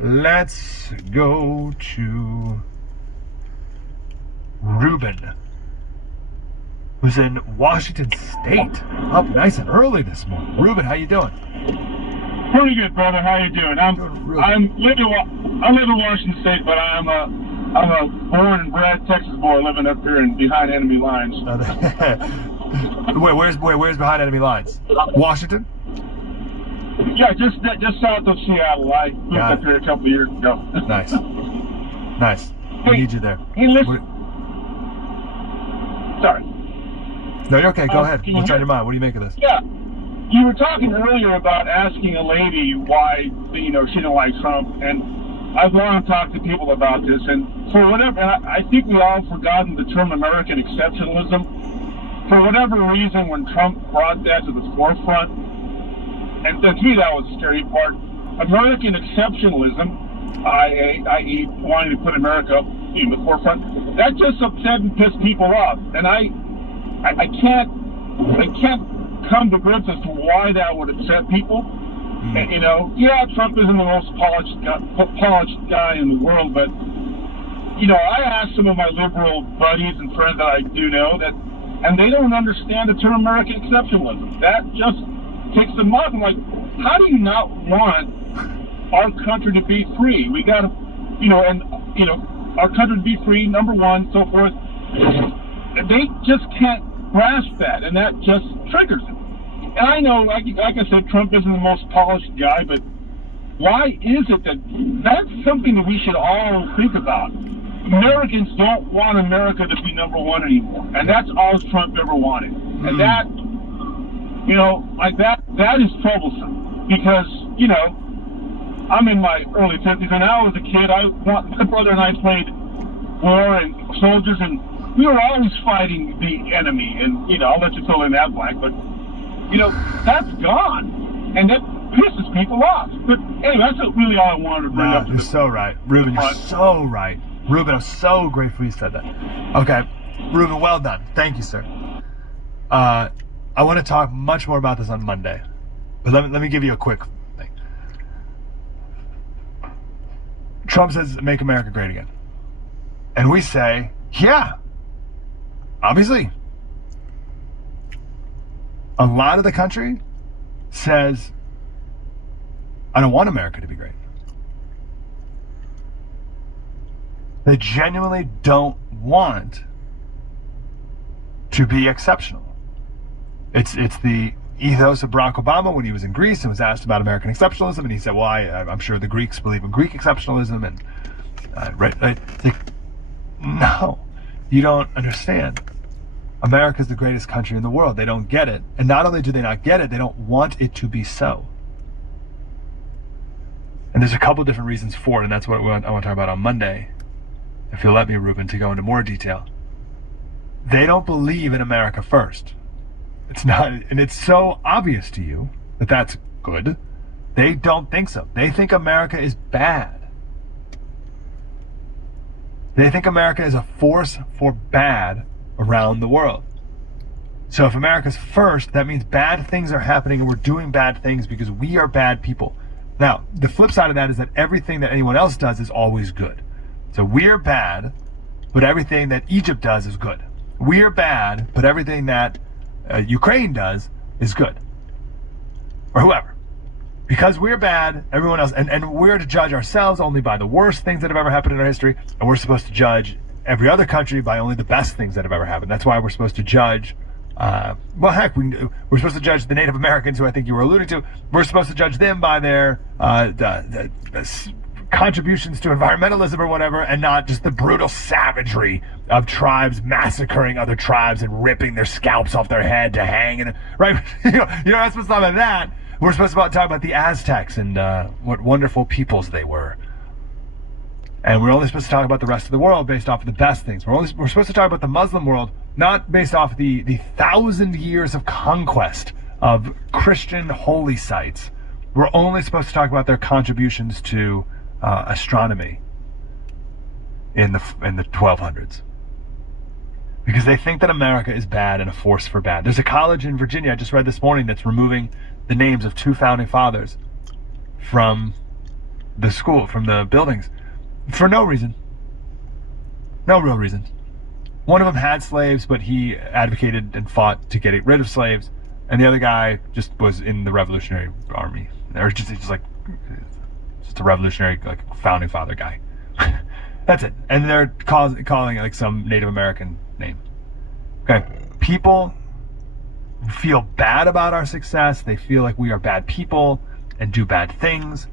Let's go to Ruben, who's in Washington State, up nice and early this morning. Ruben, how you doing? Pretty good, brother. How you doing? I live in Washington State, but I'm a born and bred Texas boy living up here and behind enemy lines. Where's behind enemy lines? Washington? Yeah, just south of Seattle. I moved up here a couple of years ago. Nice. We need you there. Hey, listen. Sorry. No, you're okay. Go ahead. What's on your mind? What do you make of this? Yeah. You were talking earlier about asking a lady why, she didn't like Trump, and I've long talked to people about this, and for whatever, I think we all forgotten the term American exceptionalism. For whatever reason, when Trump brought that to the forefront, and to me that was the scary part, American exceptionalism, i.e. wanting to put America in the forefront, that just upset and pissed people off, and I can't come to grips as to why that would upset people. And, Trump isn't the most polished guy in the world, but I asked some of my liberal buddies and friends that I do know that, and they don't understand the term American exceptionalism. That just takes them off. I'm like, how do you not want our country to be free? We got to, our country to be free, number one, so forth. They just can't grasp that, and that just triggers them. And I know, like I said, Trump isn't the most polished guy, but why is it that's something that we should all think about? Americans don't want America to be number one anymore, and that's all Trump ever wanted. And that, that is troublesome, because, I'm in my early 50s, and I was a kid. My brother and I played war and soldiers, and we were always fighting the enemy, and, I'll let you fill in that blank, but, that's gone, and that pisses people off. But anyway, that's really all I wanted to bring up. You're so right. Ruben, you're so right. Ruben, I'm so grateful you said that. Okay, Ruben, well done. Thank you, sir. I want to talk much more about this on Monday, but let me give you a quick thing. Trump says, make America great again. And we say, yeah, obviously. A lot of the country says, I don't want America to be great. They genuinely don't want to be exceptional. It's the ethos of Barack Obama when he was in Greece and was asked about American exceptionalism, and he said, well, I'm sure the Greeks believe in Greek exceptionalism, and right? It's like, no, you don't understand. America's the greatest country in the world. They don't get it. And not only do they not get it, they don't want it to be so. And there's a couple different reasons for it, and that's what I want to talk about on Monday, if you'll let me, Ruben, to go into more detail. They don't believe in America first. It's not, and it's so obvious to you that that's good. They don't think so. They think America is bad. They think America is a force for bad around the world. So if America's first, that means bad things are happening and we're doing bad things because we are bad people. Now, the flip side of that is that everything that anyone else does is always good. So we're bad, but everything that Egypt does is good. We're bad, but everything that Ukraine does is good. Or whoever. Because we're bad, everyone else, and we're to judge ourselves only by the worst things that have ever happened in our history, and we're supposed to judge every other country by only the best things that have ever happened. That's why we're supposed to judge, we're supposed to judge the Native Americans, who I think you were alluding to. We're supposed to judge them by their the contributions to environmentalism or whatever, and not just the brutal savagery of tribes massacring other tribes and ripping their scalps off their head to hang. And right, you're not supposed to talk about that. We're supposed to talk about the Aztecs and what wonderful peoples they were. And we're only supposed to talk about the rest of the world based off of the best things. We're supposed to talk about the Muslim world, not based off the 1,000 years of conquest of Christian holy sites. We're only supposed to talk about their contributions to astronomy in the 1200s. Because they think that America is bad and a force for bad. There's a college in Virginia, I just read this morning, that's removing the names of 2 founding fathers from the school, from the buildings, for no reason. No real reason. One of them had slaves, but he advocated and fought to get rid of slaves, and the other guy just was in the Revolutionary Army. Or just a revolutionary, like, founding father guy. That's it. And they're calling it like some Native American name. Okay. People feel bad about our success. They feel like we are bad people and do bad things.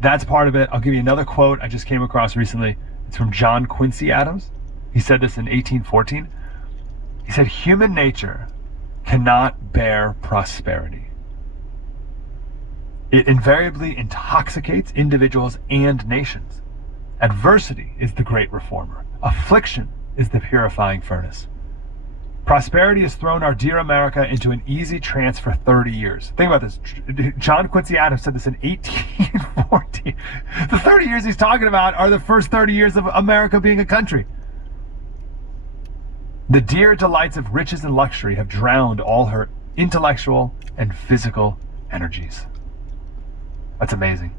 That's part of it. I'll give you another quote I just came across recently. It's from John Quincy Adams. He said this in 1814. He said, "Human nature cannot bear prosperity. It invariably intoxicates individuals and nations. Adversity is the great reformer. Affliction is the purifying furnace. Prosperity has thrown our dear America into an easy trance for 30 years. Think about this. John Quincy Adams said this in 1814. The 30 years he's talking about are the first 30 years of America being a country. The dear delights of riches and luxury have drowned all her intellectual and physical energies." That's amazing.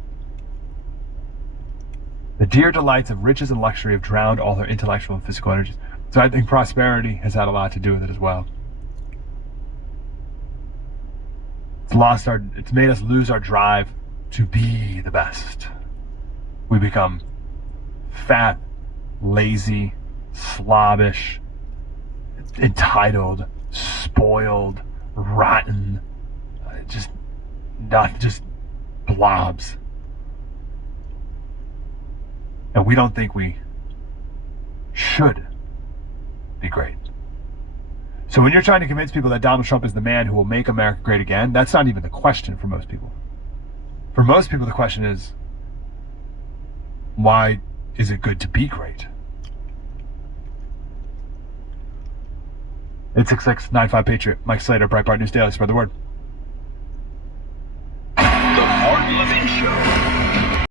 The dear delights of riches and luxury have drowned all her intellectual and physical energies. So I think prosperity has had a lot to do with it as well. It's made us lose our drive to be the best. We become fat, lazy, slobbish, entitled, spoiled, rotten, just blobs. And we don't think we should be great. So when you're trying to convince people that Donald Trump is the man who will make America great again, that's not even the question for most people. For most people, the question is, why is it good to be great? 866-95 Patriot. Mike Slater, Brietbart News Daily. Spread the word.